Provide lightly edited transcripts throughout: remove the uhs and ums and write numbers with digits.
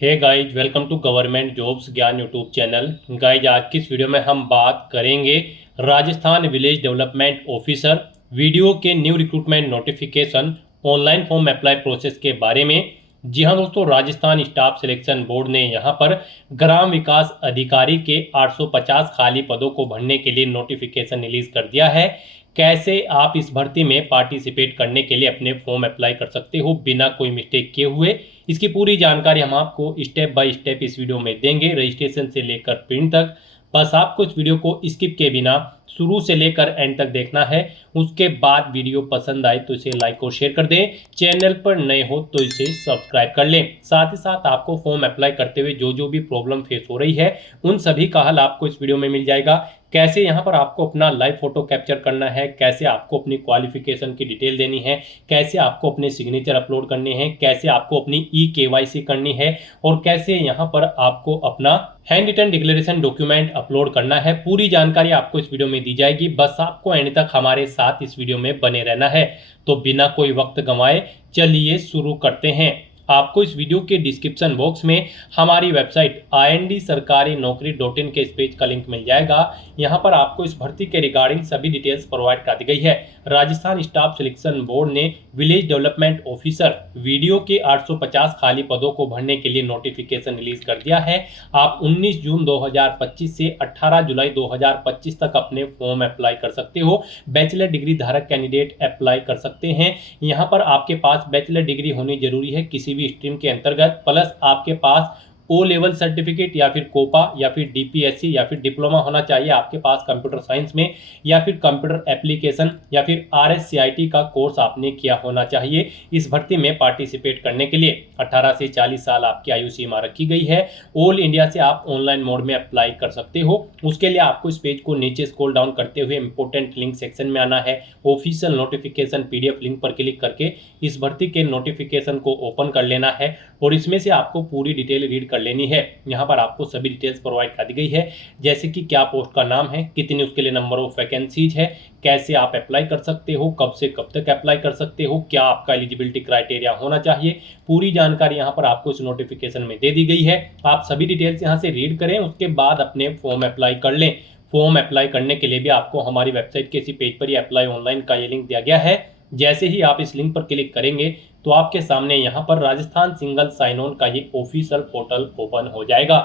Hey guys, welcome to government jobs Gyan YouTube channel. Guys, आज की इस वीडियो में हम बात करेंगे Rajasthan village development officer video के new recruitment notification online form apply process के बारे में। जी हाँ दोस्तों, राजस्थान स्टाफ सिलेक्शन बोर्ड ने यहाँ पर ग्राम विकास अधिकारी के 850 खाली पदों को भरने के लिए नोटिफिकेशन रिलीज कर दिया है। कैसे आप इस भर्ती में पार्टिसिपेट करने के लिए अपने फॉर्म अप्लाई कर सकते हो बिना कोई मिस्टेक किए हुए, इसकी पूरी जानकारी हम आपको स्टेप बाय स्टेप इस वीडियो में देंगे, रजिस्ट्रेशन से लेकर प्रिंट तक। बस आपको इस वीडियो को स्किप किए बिना शुरू से लेकर एंड तक देखना है। उसके बाद वीडियो पसंद आए तो इसे लाइक और शेयर कर दें। चैनल पर नए हो तो इसे सब्सक्राइब कर लें। साथ ही साथ आपको फॉर्म अप्लाई करते हुए जो जो भी प्रॉब्लम फेस हो रही है उन सभी का हल आपको इस वीडियो में मिल जाएगा। कैसे यहाँ पर आपको अपना लाइव फोटो कैप्चर करना है, कैसे आपको अपनी क्वालिफिकेशन की डिटेल देनी है, कैसे आपको अपने सिग्नेचर अपलोड करने हैं, कैसे आपको अपनी KYC करनी है और कैसे यहाँ पर आपको अपना handwritten declaration document upload करना है, पूरी जानकारी आपको इस वीडियो में दी जाएगी। बस आपको एंड तक हमारे साथ इस वीडियो में बने रहना है। तो बिना कोई वक्त गंवाए चलिए शुरू करते हैं। आपको इस वीडियो के डिस्क्रिप्शन बॉक्स में हमारी वेबसाइट IND-sarkari-naukri.in के इस पेज का लिंक मिल जाएगा। यहाँ पर आपको इस भर्ती के रिगार्डिंग सभी डिटेल्स प्रोवाइड कर दी गई है। राजस्थान स्टाफ सिलेक्शन बोर्ड ने विलेज डेवलपमेंट ऑफिसर वीडियो के 850 खाली पदों को भरने के लिए नोटिफिकेशन रिलीज कर दिया है। आप 19 जून 2025 से 18 जुलाई 2025 तक अपने फॉर्म अप्लाई कर सकते हो। बैचलर डिग्री धारक कैंडिडेट अप्लाई कर सकते हैं। यहाँ पर आपके पास बैचलर डिग्री होनी जरूरी है किसी भी स्ट्रीम के अंतर्गत, प्लस आपके पास O लेवल सर्टिफिकेट या फिर कोपा या फिर DPSC या फिर डिप्लोमा होना चाहिए आपके पास कंप्यूटर साइंस में, या फिर कंप्यूटर एप्लीकेशन या फिर RSCIT का कोर्स आपने किया होना चाहिए। इस भर्ती में पार्टिसिपेट करने के लिए 18 से 40 साल आपकी आयु सीमा रखी गई है। ऑल इंडिया से आप ऑनलाइन मोड में अप्लाई कर सकते हो। उसके लिए आपको इस पेज को नीचे स्क्रॉल डाउन करते हुए इंपोर्टेंट लिंक सेक्शन में आना है। ऑफिशियल नोटिफिकेशन PDF लिंक पर क्लिक करके इस भर्ती के नोटिफिकेशन को ओपन कर लेना है और इसमें से आपको पूरी डिटेल रीड कर लेनी है। यहाँ पर आपको सभी डिटेल्स प्रोवाइड कर दी गई है, जैसे कि क्या पोस्ट का नाम है, कितनी उसके लिए नंबर ऑफ वैकेंसीज है, कैसे आप अप्लाई कर सकते हो, कब से कब तक अप्लाई कर सकते हो, क्या आपका एलिजिबिलिटी क्राइटेरिया होना चाहिए। पूरी जानकारी यहाँ पर आपको इस नोटिफिकेशन में दे दी गई है। आप सभी डिटेल्स यहाँ से रीड करें, उसके बाद अपने फॉर्म अप्लाई कर लें। फॉर्म अप्लाई करने के लिए भी आपको हमारी वेबसाइट के इसी पेज पर ही अप्लाई ऑनलाइन का ये लिंक दिया गया है। जैसे ही आप इस लिंक पर क्लिक करेंगे तो आपके सामने यहाँ पर राजस्थान सिंगल साइन ऑन का ये ऑफिशियल पोर्टल ओपन हो जाएगा।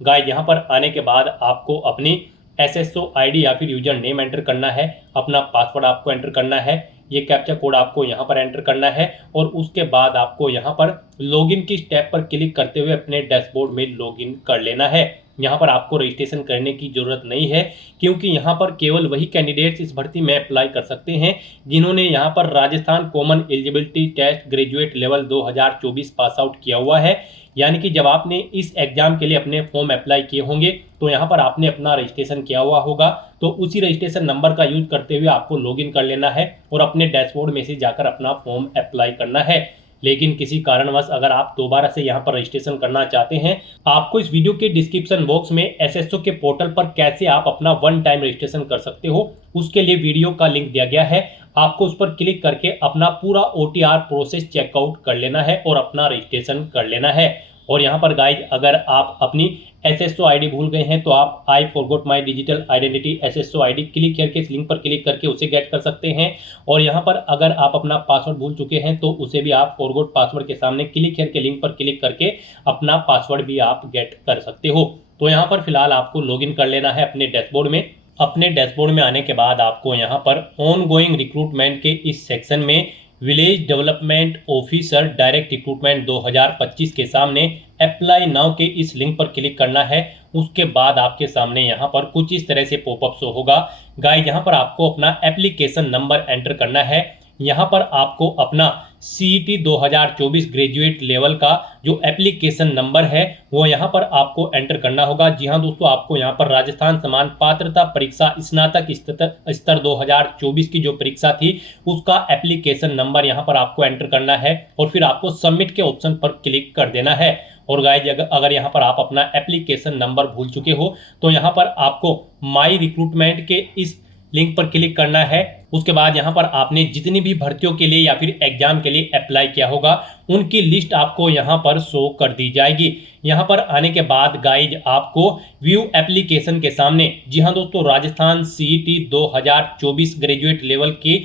गाइस, यहाँ पर आने के बाद आपको अपनी SSO ID या फिर यूजर नेम एंटर करना है, अपना पासवर्ड आपको एंटर करना है, ये कैप्चा कोड आपको यहाँ पर एंटर करना है और उसके बाद आपको यहाँ पर लॉगिन की स्टेप पर क्लिक करते हुए अपने डैशबोर्ड में लॉगिन कर लेना है। यहाँ पर आपको रजिस्ट्रेशन करने की ज़रूरत नहीं है, क्योंकि यहाँ पर केवल वही कैंडिडेट्स इस भर्ती में अप्लाई कर सकते हैं जिन्होंने यहाँ पर Rajasthan common eligibility test graduate level 2024 pass out किया हुआ है। यानी कि जब आपने इस एग्जाम के लिए अपने फॉर्म अप्लाई किए होंगे तो यहाँ पर आपने अपना रजिस्ट्रेशन किया हुआ होगा, तो उसी रजिस्ट्रेशन नंबर का यूज करते हुए आपको लॉगिन कर लेना है और अपने डैशबोर्ड में से जाकर अपना फॉर्म अप्लाई करना है। लेकिन किसी कारणवश अगर आप दोबारा से यहाँ पर रजिस्ट्रेशन करना चाहते हैं, आपको इस वीडियो के डिस्क्रिप्शन बॉक्स में SSO के पोर्टल पर कैसे आप अपना वन टाइम रजिस्ट्रेशन कर सकते हो उसके लिए वीडियो का लिंक दिया गया है। आपको उस पर क्लिक करके अपना पूरा OTR प्रोसेस चेकआउट कर लेना है और अपना रजिस्ट्रेशन कर लेना है। और यहाँ पर गाइज, अगर आप अपनी SSO ID भूल गए हैं तो आप I forgot my digital identity SSO ID click करके इस लिंक पर क्लिक करके उसे गेट कर सकते हैं। और यहाँ पर अगर आप अपना पासवर्ड भूल चुके हैं तो उसे भी आप फॉरगॉट पासवर्ड के सामने क्लिक करके लिंक पर क्लिक करके अपना पासवर्ड भी आप गेट कर सकते हो। तो यहाँ पर फिलहाल आपको लॉगिन कर लेना है अपने डैशबोर्ड में। अपने डैशबोर्ड में आने के बाद आपको यहाँ पर ऑन गोइंग रिक्रूटमेंट के इस सेक्शन में village development officer direct recruitment 2025 के सामने अप्लाई नाउ के इस लिंक पर क्लिक करना है। उसके बाद आपके सामने यहाँ पर कुछ इस तरह से पॉपअप शो होगा। गाइस, यहाँ पर आपको अपना एप्लीकेशन नंबर एंटर करना है। यहाँ पर आपको अपना CET 2024 ग्रेजुएट लेवल का जो एप्लीकेशन नंबर है वो यहाँ पर आपको एंटर करना होगा। जी हाँ दोस्तों, आपको यहाँ पर राजस्थान समान पात्रता परीक्षा स्नातक स्तर 2024 की जो परीक्षा थी उसका एप्लीकेशन नंबर यहाँ पर आपको एंटर करना है और फिर आपको सबमिट के ऑप्शन पर क्लिक कर देना है। और गाइज, अगर यहाँ पर आप अपना एप्लीकेशन नंबर भूल चुके हो तो यहाँ पर आपको माई रिक्रूटमेंट के इस लिंक पर क्लिक करना है उसके बाद यहाँ पर आपने जितनी भी भर्तियों के लिए या फिर एग्जाम के लिए अप्लाई किया होगा उनकी लिस्ट आपको यहाँ पर शो कर दी जाएगी। यहाँ पर आने के बाद गाइज आपको व्यू एप्लीकेशन के सामने, जी हाँ दोस्तों, राजस्थान सीईटी 2024 ग्रेजुएट लेवल के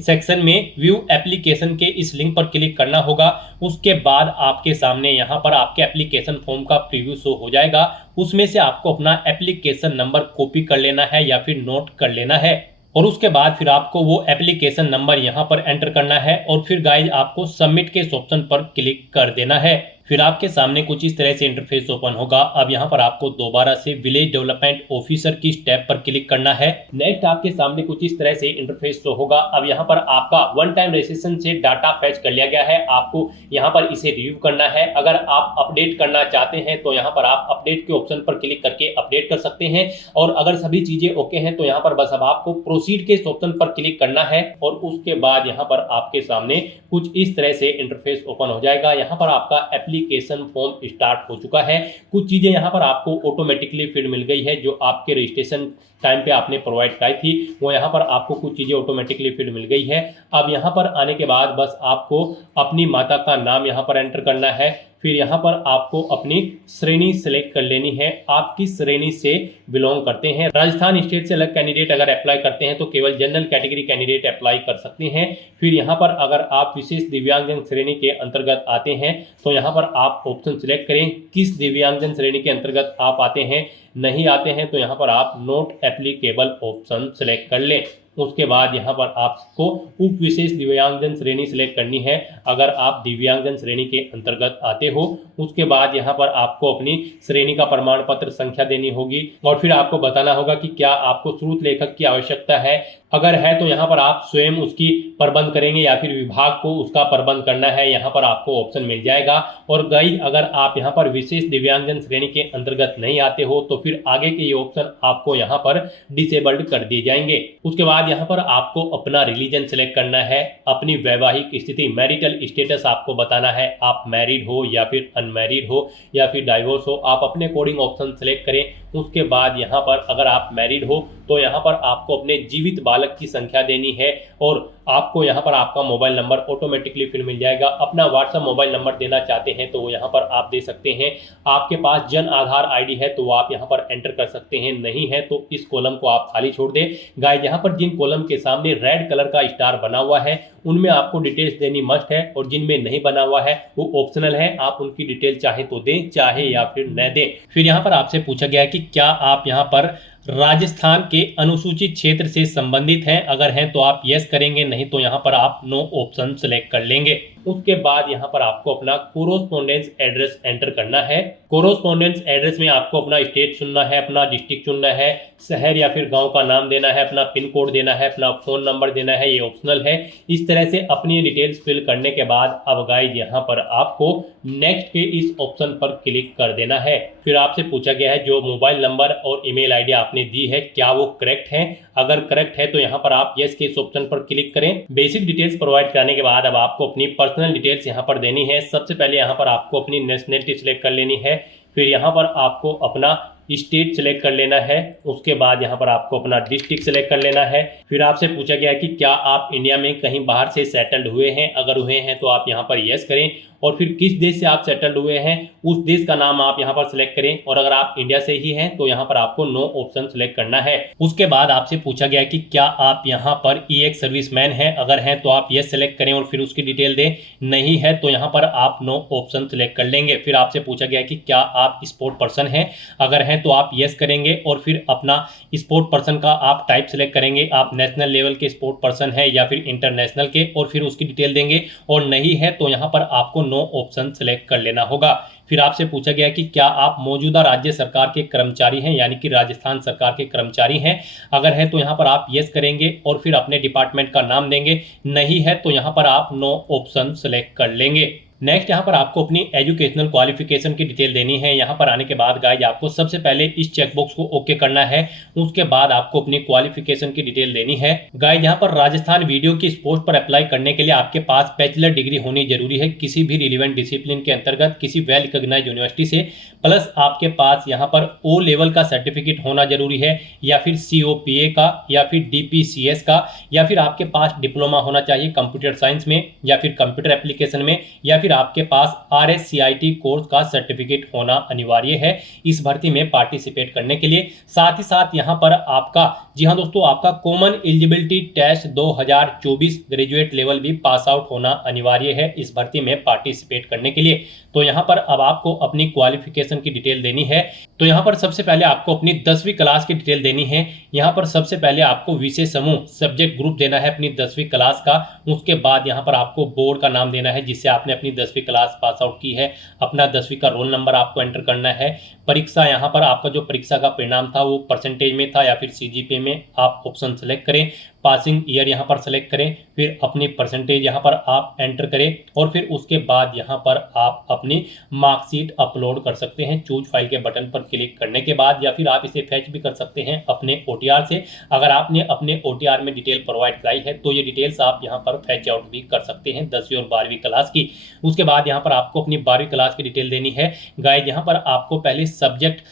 सेक्शन में व्यू एप्लीकेशन के इस लिंक पर क्लिक करना होगा। उसके बाद आपके सामने यहाँ पर आपके एप्लीकेशन फॉर्म का प्रीव्यू शो हो जाएगा। उसमें से आपको अपना एप्लीकेशन नंबर कॉपी कर लेना है या फिर नोट कर लेना है और उसके बाद फिर आपको वो एप्लीकेशन नंबर यहाँ पर एंटर करना है और फिर गाइज आपको सबमिट के इस ऑप्शन पर क्लिक कर देना है। फिर आपके सामने कुछ इस तरह से इंटरफेस ओपन होगा। अब यहाँ पर आपको दोबारा से विलेज डेवलपमेंट ऑफिसर की टैब पर क्लिक करना है। नेक्स्ट आपके सामने कुछ इस तरह से इंटरफेस शो होगा। अब यहाँ पर आपका वन टाइम रजिस्ट्रेशन से डाटा फैच कर लिया गया है। आपको यहाँ पर इसे रिव्यू करना है। अगर आप अपडेट करना चाहते हैं तो यहाँ पर आप अपडेट के ऑप्शन पर क्लिक करके अपडेट कर सकते हैं और अगर सभी चीजें ओके हैं तो यहाँ पर बस अब आपको प्रोसीड के इस ऑप्शन पर क्लिक करना है और उसके बाद यहाँ पर आपके सामने कुछ इस तरह से इंटरफेस ओपन हो जाएगा। यहाँ पर आपका एप्लीकेशन फॉर्म स्टार्ट हो चुका है। कुछ चीजें यहाँ पर आपको ऑटोमेटिकली फिल मिल गई है जो आपके रजिस्ट्रेशन टाइम पे आपने प्रोवाइड कराई थी, वो यहाँ पर आपको कुछ चीजें ऑटोमेटिकली फिल मिल गई है। अब यहाँ पर आने के बाद बस आपको अपनी माता का नाम यहाँ पर एंटर करना है। फिर यहाँ पर आपको अपनी श्रेणी सिलेक्ट कर लेनी है। आप किस श्रेणी से बिलोंग करते हैं। राजस्थान स्टेट से अलग कैंडिडेट अगर अप्लाई करते हैं तो केवल जनरल कैटेगरी कैंडिडेट अप्लाई कर सकते हैं। फिर यहाँ पर अगर आप विशेष दिव्यांगजन श्रेणी के अंतर्गत आते हैं तो यहाँ पर आप ऑप्शन सिलेक्ट करें किस दिव्यांगजन श्रेणी के अंतर्गत आप आते हैं। नहीं आते हैं तो यहाँ पर आप नॉट एप्लीकेबल ऑप्शन सिलेक्ट कर लें। उसके बाद यहाँ पर आपको उप विशेष दिव्यांगजन श्रेणी सिलेक्ट करनी है अगर आप दिव्यांगजन श्रेणी के अंतर्गत आते हो। उसके बाद यहाँ पर आपको अपनी श्रेणी का प्रमाण पत्र संख्या देनी होगी और फिर आपको बताना होगा कि क्या आपको स्रोत लेखक की आवश्यकता है। अगर है तो यहाँ पर आप स्वयं उसकी प्रबंध करेंगे या फिर विभाग को उसका प्रबंध करना है, यहाँ पर आपको ऑप्शन मिल जाएगा। और गाइस अगर आप यहाँ पर विशेष दिव्यांगजन श्रेणी के अंतर्गत नहीं आते हो तो फिर आगे के ये ऑप्शन आपको यहाँ पर डिसेबल्ड कर दिए जाएंगे। उसके बाद यहाँ पर आपको अपना रिलीजन सिलेक्ट करना है, अपनी वैवाहिक स्थिति मैरिटल स्टेटस आपको बताना है, आप मैरिड हो या फिर अनमैरिड हो या फिर डाइवोर्स हो, आप अपने अकॉर्डिंग ऑप्शन सिलेक्ट करें। उसके बाद यहाँ पर अगर आप मैरिड हो तो यहाँ पर आपको अपने जीवित बालक की संख्या देनी है और आपको यहाँ पर आपका मोबाइल नंबर ऑटोमेटिकली फिर मिल जाएगा। अपना व्हाट्सएप मोबाइल नंबर देना चाहते हैं तो वो यहाँ पर आप दे सकते हैं। आपके पास जन आधार आईडी है तो वो आप यहाँ पर एंटर कर सकते हैं, नहीं है तो इस कॉलम को आप खाली छोड़ दें। गाइस यहाँ पर जिन कॉलम के सामने रेड कलर का स्टार बना हुआ है उनमें आपको डिटेल्स देनी मस्ट है और जिनमें नहीं बना हुआ है वो ऑप्शनल है। आप उनकी डिटेल चाहे तो दें चाहे या फिर न दें। फिर यहाँ पर आपसे पूछा गया है कि क्या आप यहाँ पर राजस्थान के अनुसूचित क्षेत्र से संबंधित हैं। अगर हैं तो आप यस करेंगे, नहीं तो यहाँ पर आप नो ऑप्शन सेलेक्ट कर लेंगे। उसके बाद यहाँ पर आपको अपना कोरोस्पोंडेंस एड्रेस एंटर करना है। कोरोस्पोंडेंस एड्रेस में आपको अपना स्टेट चुनना है, अपना डिस्ट्रिक्ट चुनना है, शहर या फिर गांव का नाम देना है, अपना पिन कोड देना है, अपना फोन नंबर देना है, ये ऑप्शनल है। इस तरह से अपनी डिटेल्स फिल करने के बाद अब गाइस यहाँ पर आपको नेक्स्ट के इस ऑप्शन पर क्लिक कर देना है। फिर आपसे पूछा गया है जो मोबाइल नंबर और ईमेल आईडी आपने दी है क्या वो करेक्ट है। अगर करेक्ट है तो यहाँ पर आप यस के इस ऑप्शन पर क्लिक करें। बेसिक डिटेल्स प्रोवाइड कराने के बाद अब आपको अपनी पर्सनल डिटेल्स यहाँ पर देनी है। सबसे पहले यहाँ पर आपको अपनी नेशनलिटी सिलेक्ट कर लेनी है। फिर यहाँ पर आपको अपना स्टेट सिलेक्ट कर लेना है। उसके बाद यहाँ पर आपको अपना डिस्ट्रिक्ट सिलेक्ट कर लेना है। फिर आपसे पूछा गया है कि क्या आप इंडिया में कहीं बाहर से सेटल्ड हुए हैं। अगर हुए हैं तो आप यहाँ पर यस करें और फिर किस देश से आप सेटल्ड हुए हैं उस देश का नाम आप यहाँ पर सिलेक्ट करें और अगर आप इंडिया से ही हैं तो यहाँ पर आपको नो ऑप्शन सिलेक्ट करना है। उसके बाद आपसे पूछा गया कि क्या आप यहाँ पर EX सर्विसमैन हैं। अगर हैं तो आप यस सिलेक्ट करें और फिर उसकी डिटेल दें, नहीं है तो यहाँ पर आप नो ऑप्शन सिलेक्ट कर लेंगे। फिर आपसे पूछा गया कि क्या आप स्पोर्ट पर्सन हैं। अगर हैं तो आप यस करेंगे और फिर अपना स्पोर्ट पर्सन का आप टाइप सिलेक्ट करेंगे, आप नेशनल लेवल के स्पोर्ट पर्सन है या फिर इंटरनेशनल के, और फिर उसकी डिटेल देंगे और नहीं है तो यहाँ पर आपको नो ऑप्शन सिलेक्ट कर लेना होगा। फिर आपसे पूछा गया कि क्या आप मौजूदा राज्य सरकार के कर्मचारी हैं, यानी कि राजस्थान सरकार के कर्मचारी हैं। अगर है तो यहाँ पर आप यस करेंगे और फिर अपने डिपार्टमेंट का नाम देंगे, नहीं है तो यहाँ पर आप नो ऑप्शन सिलेक्ट कर लेंगे। नेक्स्ट यहाँ पर आपको अपनी एजुकेशनल क्वालिफिकेशन की डिटेल देनी है। यहाँ पर आने के बाद गाइज आपको सबसे पहले इस चेकबॉक्स को ओके करना है। उसके बाद आपको अपनी क्वालिफिकेशन की डिटेल देनी है। गाइज यहाँ पर राजस्थान वीडियो की इस पोस्ट पर अप्लाई करने के लिए आपके पास बैचलर डिग्री होनी जरूरी है किसी भी रिलेवेंट डिसिप्लिन के अंतर्गत किसी वेल रिकॉग्नाइज्ड यूनिवर्सिटी से, प्लस आपके पास यहाँ पर ओ लेवल का सर्टिफिकेट होना जरूरी है, या फिर COPA का, या फिर DPCS का, या फिर आपके पास डिप्लोमा होना चाहिए कंप्यूटर साइंस में या फिर कंप्यूटर एप्लीकेशन में, या फिर आपके पास RSCIT कोर्स का सर्टिफिकेट होना अनिवार्य है इस भर्ती में पार्टिसिपेट करने के लिए। साथ ही साथ यहाँ पर आपका, जी हाँ दोस्तों, आपका common eligibility test 2024 graduate level भी पास आउट होना अनिवार्य है इस भर्ती में पार्टिसिपेट करने के लिए। तो यहाँ पर अब आपको अपनी क्वालिफिकेशन की डिटेल देनी है। तो यहाँ पर सबसे पहले आपको अपनी 10वीं क्लास की डिटेल देनी है। यहाँ पर सबसे पहले आपको विषय समूह सब्जेक्ट ग्रुप देना है अपनी 10वीं क्लास का। उसके बाद यहाँ पर आपको बोर्ड का नाम देना है जिससे आपने अपनी 10वीं क्लास पास आउट की है। अपना 10वीं का रोल नंबर आपको एंटर करना है। परीक्षा, यहाँ पर आपका जो परीक्षा का परिणाम था वो परसेंटेज में था या फिर CGPA में, आप ऑप्शन सेलेक्ट करें। पासिंग ईयर यहाँ पर सेलेक्ट करें, फिर अपनी परसेंटेज यहाँ पर आप एंटर करें और फिर उसके बाद यहाँ पर आप अपनी मार्कशीट अपलोड कर सकते हैं चूज फाइल के बटन पर क्लिक करने के बाद, या फिर आप इसे फैच भी कर सकते हैं अपने OTR से। अगर आपने अपने OTR में डिटेल प्रोवाइड कराई है तो ये डिटेल्स आप यहाँ पर फैच आउट भी कर सकते हैं 10वीं और 12वीं क्लास की। उसके बाद यहाँ पर आपको अपनी 12वीं क्लास की डिटेल देनी है। गाइज यहाँ पर आपको पहले सब्जेक्ट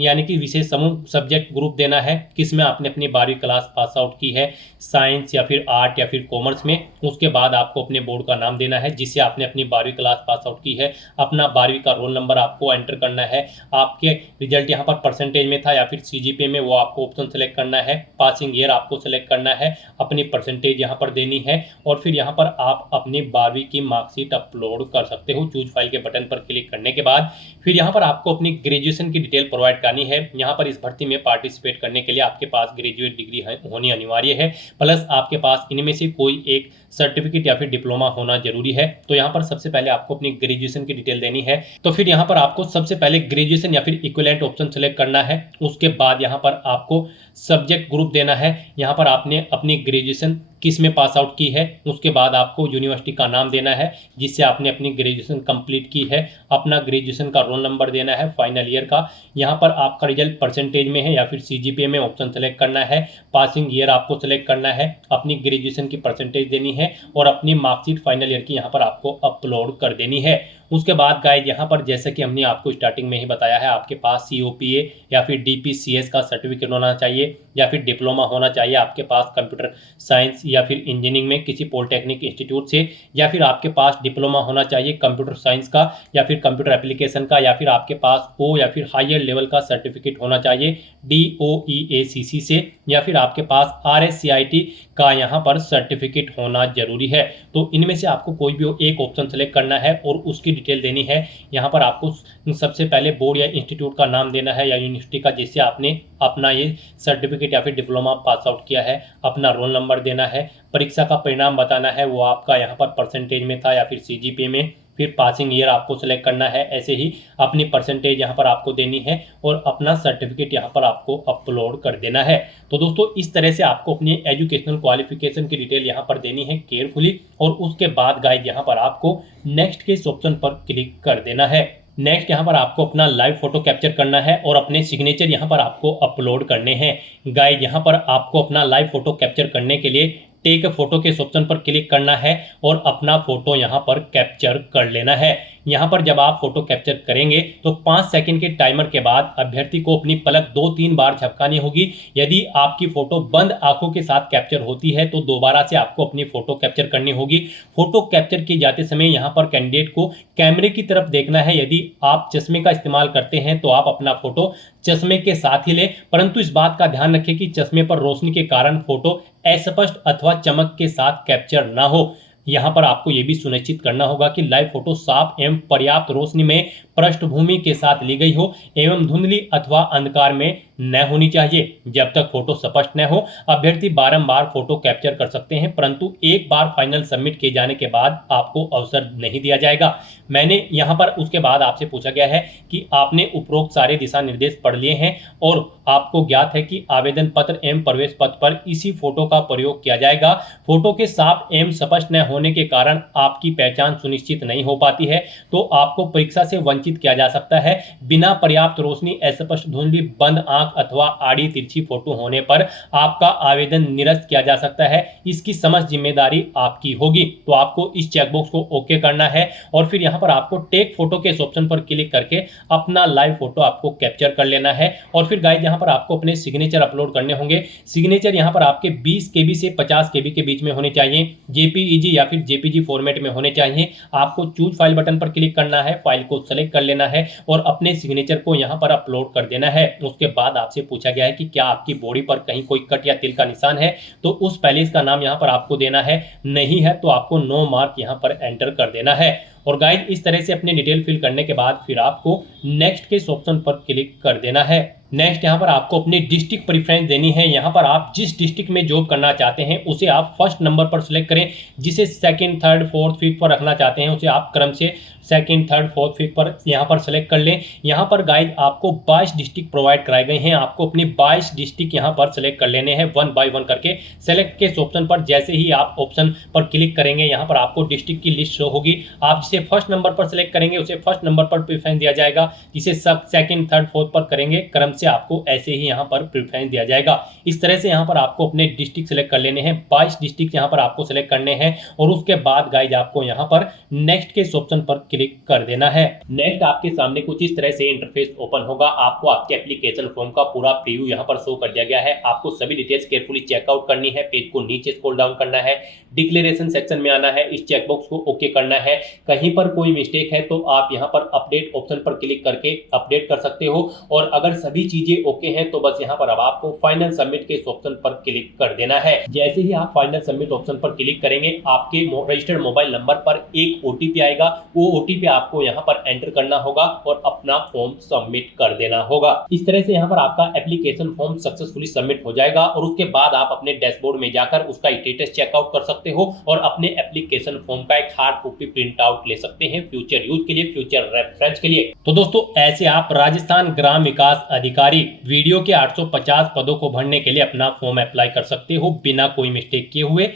यानी कि विषय समूह सब्जेक्ट ग्रुप देना है किसमें आपने अपनी 12वीं क्लास पास आउट की है, साइंस या फिर आर्ट या फिर कॉमर्स में। उसके बाद आपको अपने बोर्ड का नाम देना है जिससे आपने अपनी 12वीं क्लास पास आउट की है। अपना 12वीं का रोल नंबर आपको एंटर करना है। आपके रिजल्ट यहाँ पर परसेंटेज में था या फिर CGPA में, वो आपको ऑप्शन सेलेक्ट करना है। पासिंग ईयर आपको सेलेक्ट करना है, अपनी परसेंटेज यहाँ पर देनी है और फिर यहाँ पर आप अपनी 12वीं की मार्कशीट अपलोड कर सकते हो चूज फाइल के बटन पर क्लिक करने के बाद। फिर यहाँ पर आपको अपनी ग्रेजुएशन की डिटेल प्रोवाइड करनी है। यहाँ पर इस भर्ती में पार्टिसिपेट करने के लिए आपके पास ग्रेजुएट डिग्री होनी अनिवार्य है, प्लस आपके पास इनमें से कोई एक सर्टिफिकेट या फिर डिप्लोमा होना जरूरी है। तो यहाँ पर सबसे पहले आपको अपनी ग्रेजुएशन की डिटेल देनी है। तो फिर यहाँ पर आपको सबसे पहले ग्रेजुएशन या फिर इक्विवेलेंट ऑप्शन सेलेक्ट करना है। उसके बाद यहाँ पर आपको सब्जेक्ट ग्रुप देना है। यहाँ पर आपने अपनी ग्रेजुएशन किस में पास आउट की है, उसके बाद आपको यूनिवर्सिटी का नाम देना है जिससे आपने अपनी ग्रेजुएशन कंप्लीट की है। अपना ग्रेजुएशन का रोल नंबर देना है फाइनल ईयर का। यहाँ पर आपका रिजल्ट परसेंटेज में है या फिर CGPA में, ऑप्शन सेलेक्ट करना है। पासिंग ईयर आपको सेलेक्ट करना है, अपनी ग्रेजुएशन की परसेंटेज देनी है और अपनी मार्कशीट फाइनल ईयर की यहाँ पर आपको अपलोड कर देनी है। उसके बाद गाइज यहाँ पर जैसे कि हमने आपको स्टार्टिंग में ही बताया है, आपके पास COPA या फिर DPCS का सर्टिफिकेट होना चाहिए या फिर डिप्लोमा होना चाहिए आपके पास कंप्यूटर साइंस या फिर इंजीनियरिंग में किसी पॉलिटेक्निक इंस्टीट्यूट से, या फिर आपके पास डिप्लोमा होना चाहिए कंप्यूटर साइंस का या फिर कंप्यूटर एप्लीकेशन का, या फिर आपके पास O या फिर हायर लेवल का सर्टिफिकेट होना चाहिए DOEACC से, या फिर आपके पास RSCIT का यहाँ पर सर्टिफिकेट होना जरूरी है। तो इनमें से आपको कोई भी एक ऑप्शन सेलेक्ट करना है और उसकी डिटेल देनी है। यहाँ पर आपको सबसे पहले बोर्ड या इंस्टीट्यूट का नाम देना है या यूनिवर्सिटी का जिससे आपने अपना ये सर्टिफिकेट या फिर डिप्लोमा पास आउट किया है। अपना रोल नंबर देना है, परीक्षा का परिणाम बताना है, वो आपका यहाँ पर परसेंटेज में था या फिर CGPA में। फिर पासिंग ईयर आपको सेलेक्ट करना है। ऐसे ही अपनी परसेंटेज यहाँ पर आपको देनी है और अपना सर्टिफिकेट यहाँ पर आपको अपलोड कर देना है। तो दोस्तों इस तरह से आपको अपनी एजुकेशनल क्वालिफिकेशन की डिटेल यहाँ पर देनी है केयरफुली, और उसके बाद गाइड यहाँ पर आपको नेक्स्ट के इस ऑप्शन पर क्लिक कर देना है। नेक्स्ट यहाँ पर आपको अपना लाइव फोटो कैप्चर करना है और अपने सिग्नेचर यहाँ पर आपको अपलोड करने हैं। गाइड यहाँ पर आपको अपना लाइव फोटो कैप्चर करने के लिए टेक फोटो के इस ऑप्शन पर क्लिक करना है और अपना फोटो यहाँ पर कैप्चर कर लेना है। यहाँ पर जब आप फोटो कैप्चर करेंगे तो 5 सेकंड के टाइमर के बाद अभ्यर्थी को अपनी पलक 2-3 बार झपकानी होगी। यदि आपकी फोटो बंद आंखों के साथ कैप्चर होती है तो दोबारा से आपको अपनी फोटो कैप्चर करनी होगी। फोटो कैप्चर किए जाते समय यहाँ पर कैंडिडेट को कैमरे की तरफ देखना है। यदि आप चश्मे का इस्तेमाल करते हैं तो आप अपना फोटो चश्मे के साथ ही लें, परंतु इस बात का ध्यान रखें कि चश्मे पर रोशनी के कारण फोटो अस्पष्ट अथवा चमक के साथ कैप्चर ना हो। यहाँ पर आपको ये भी सुनिश्चित करना होगा कि लाइव फोटो साफ एवं पर्याप्त रोशनी में पृष्ठभूमि के साथ ली गई हो एवं धुंधली अथवा अंधकार में न होनी चाहिए। जब तक फोटो स्पष्ट न हो अभ्यर्थी बारंबार फोटो कैप्चर कर सकते हैं, परंतु एक बार फाइनल सबमिट किए जाने के बाद आपको अवसर नहीं दिया जाएगा। मैंने यहाँ पर उसके बाद आपसे पूछा गया है कि आपने उपरोक्त सारे दिशा निर्देश पढ़ लिए हैं और आपको ज्ञात है कि आवेदन पत्र एवं प्रवेश पत्र पर इसी फोटो का प्रयोग किया जाएगा। फोटो के साफ एवं स्पष्ट न होने के कारण आपकी पहचान सुनिश्चित नहीं हो पाती है, तो आपको परीक्षा से वंचित किया जा सकता है। बिना पर्याप्त रोशनी, अस्पष्ट धुंधली, बंद आंख अथवा आड़ी तिरछी फोटो होने पर आपका आवेदन निरस्त किया जा सकता है। इसकी समस्त जिम्मेदारी आपकी होगी। तो आपको इस चेकबॉक्स को ओके करना है और फिर यहाँ पर आपको टेक फोटो के इस ऑप्शन पर क्लिक करके अपना लाइव फोटो आपको कैप्चर कर लेना है और फिर गाइस यहाँ पर आपको अपने सिग्नेचर अपलोड करने होंगे। सिग्नेचर यहाँ पर आपके 20 KB से 50 KB के बीच में होने चाहिए, जेपीईजी या फिर जेपीजी फॉर्मेट में होने चाहिए। आपको चूज फाइल बटन पर क्लिक करना है, फाइल को सेलेक्ट कर लेना है और अपने सिग्नेचर को यहाँ पर अपलोड कर देना है। उसके बाद आपसे पूछा गया है कि क्या आपकी बॉडी पर कहीं कोई कट या तिल का निशान है, तो उस पैलेस का नाम यहाँ पर आपको देना है। नहीं है तो आपको नो मार्क यहाँ पर एंटर कर देना है। और गाइस इस तरह से अपने डिटेल फिल करने के बाद फिर आपको नेक्स्ट के ऑप्शन पर क्लिक कर देना है। नेक्स्ट यहाँ पर आपको अपनी डिस्ट्रिक्ट प्रेफरेंस देनी है। यहाँ पर आप जिस डिस्ट्रिक्ट में जॉब करना चाहते हैं उसे आप फर्स्ट नंबर पर सिलेक्ट करें, जिसे सेकंड, थर्ड, फोर्थ, फिफ्थ पर रखना चाहते हैं उसे आप क्रम से सेकंड, थर्ड, फोर्थ, फिफ्थ पर यहाँ पर सिलेक्ट कर लें। यहाँ पर गाइस आपको 22 डिस्ट्रिक्ट प्रोवाइड कराए गए हैं। आपको अपनी 22 डिस्ट्रिक्ट यहाँ पर सिलेक्ट कर लेने हैं 1 बाय 1 करके। सेलेक्ट के ऑप्शन पर जैसे ही आप ऑप्शन पर क्लिक करेंगे यहाँ पर आपको डिस्ट्रिक्ट की लिस्ट शो होगी। आप जिसे फर्स्ट नंबर पर सिलेक्ट करेंगे उसे फर्स्ट नंबर पर प्रेफरेंस दिया जाएगा, जिसे सेकंड, थर्ड, फोर्थ पर करेंगे क्रम से आपको ऐसे ही यहाँ पर प्रेफरेंस दिया जाएगा। इस तरह से यहाँ पर आपको अपने डिस्ट्रिक्ट सेलेक्ट कर लेने हैं। 22 डिस्ट्रिक्ट यहाँ पर आपको सेलेक्ट करने हैं और उसके बाद गाइस आपको यहाँ पर नेक्स्ट के ऑप्शन पर क्लिक कर देना है। नेक्स्ट आपके सामने कुछ इस तरह से इंटरफेस ओपन होगा। आपको आपके एप्लीकेशन फॉर्म का पूरा प्रीव्यू यहाँ पर शो कर दिया गया है। आपको सभी डिटेल्स केयरफुली चेकआउट करनी है। पेज को नीचे स्क्रॉल डाउन करना है, डिक्लेरेशन सेक्शन में आना है, इस चेकबॉक्स को ओके करना है। कहीं पर कोई मिस्टेक है तो आप यहाँ पर अपडेट ऑप्शन पर क्लिक करके अपडेट कर सकते हो और अगर सभी चीजें ओके हैं तो बस यहाँ पर अब आपको फाइनल सबमिट के ऑप्शन पर क्लिक कर देना है। जैसे ही आप फाइनल सबमिट ऑप्शन पर क्लिक करेंगे आपके रजिस्टर्ड मोबाइल नंबर पर एक ओटीपी आएगा। वो ओटीपी आपको यहाँ पर एंटर करना होगा और अपना फॉर्म सबमिट कर देना होगा। इस तरह से यहाँ पर आपका एप्लीकेशन फॉर्म सक्सेसफुली सबमिट हो जाएगा और उसके बाद आप अपने डैशबोर्ड में जाकर उसका स्टेटस चेकआउट कर सकते हो और अपने एप्लीकेशन फॉर्म का एक हार्ड कॉपी प्रिंट आउट ले सकते हैं फ्यूचर यूज के लिए, फ्यूचर रेफरेंस के लिए। तो दोस्तों ऐसे आप राजस्थान ग्राम विकास अधिकारी वीडियो के 850 पदों को भरने के लिए अपना फॉर्म अप्लाई कर सकते हो बिना कोई मिस्टेक किए हुए।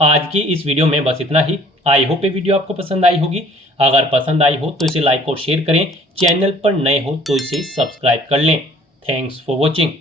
आज की इस वीडियो में बस इतना ही। आई होप ये वीडियो आपको पसंद आई होगी। अगर पसंद आई हो तो इसे लाइक और शेयर करें। चैनल पर नए हो तो इसे सब्सक्राइब कर लें। Thanks for watching.